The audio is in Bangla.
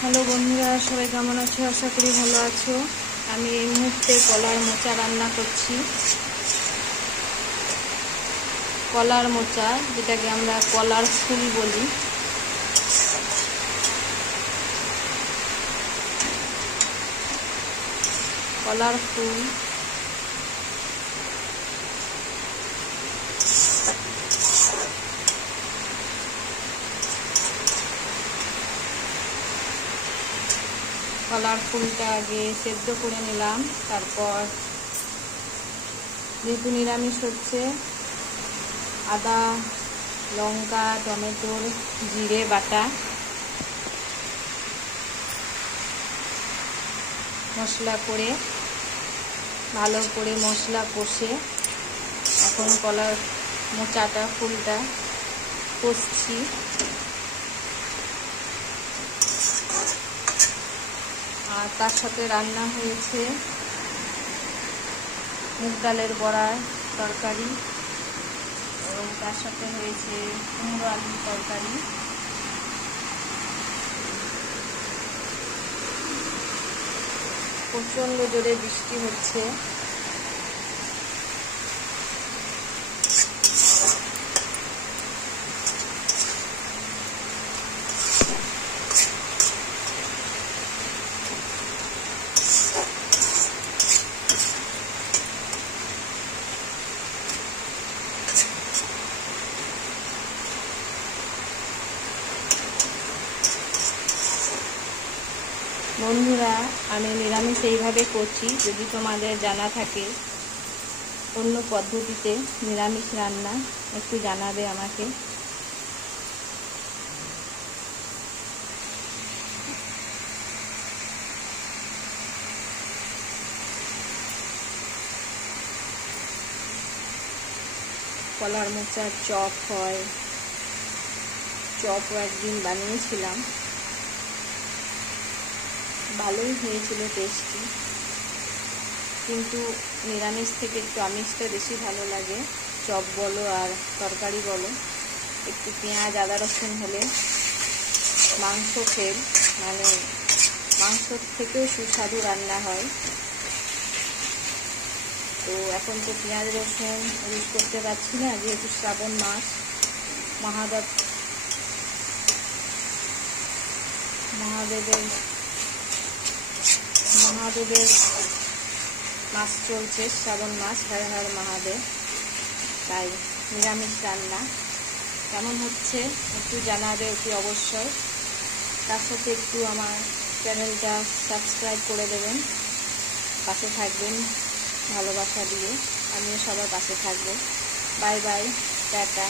হ্যালো বন্ধুরা, সবাই কেমন আছো? আশা করি ভালো আছো। আমি এই মুহূর্তে কলার মোচা রান্না করছি। কলার মোচা, যেটাকে আমরা কলার ফুল বলি। কলার ফুল কলার ফুলটা আগে সেদ্ধ করে নিলাম। তারপর যেহেতু নিরামিষ হচ্ছে, আদা, লঙ্কা, টমেটোর জিরে বাটা, মশলা করে ভালো করে মশলা কষে এখন কলার মোচাটা ফুলটা কষছি। আর তার সাথে রান্না হয়েছে মুগ ডালের বড়ার তরকারি এবং তার সাথে হয়েছে কুমড়ো আলুর তরকারি। প্রচণ্ড জোরে বৃষ্টি হচ্ছে। বন্ধুরা, আমি নিরামিষ এইভাবে করছি। যদি তোমাদের জানা থাকে অন্য পদ্ধতিতে নিরামিষ রান্না, একটু জানাবে আমাকে। কলার মোচার চপ হয়, চপও একদিন বানিয়েছিলাম, ভালোই হয়েছিল, টেস্টি। কিন্তু নিরামিষ থেকে একটু আমিষটা বেশি ভালো লাগে। চপ বলো আর তরকারি বলো, একটু পেঁয়াজ আদা রসুন হলে মাংস ফের মানে মাংসর থেকেও সুস্বাদু রান্না হয়। তো এখন তো পেঁয়াজ রসুন ইউজ করতে পারছি না, যেহেতু শ্রাবণ মাস, মহাদেবের মাস চলছে, শ্রাবণ মাস, হর হর মহাদেব। তাই নিরামিষ রান্না কেমন হচ্ছে একটু জানাবে অতি অবশ্যই। তার সাথে একটু আমার চ্যানেলটা সাবস্ক্রাইব করে দেবেন, পাশে থাকবেন ভালোবাসা দিয়ে। আমিও সবার পাশে থাকবো। Bye bye, tata.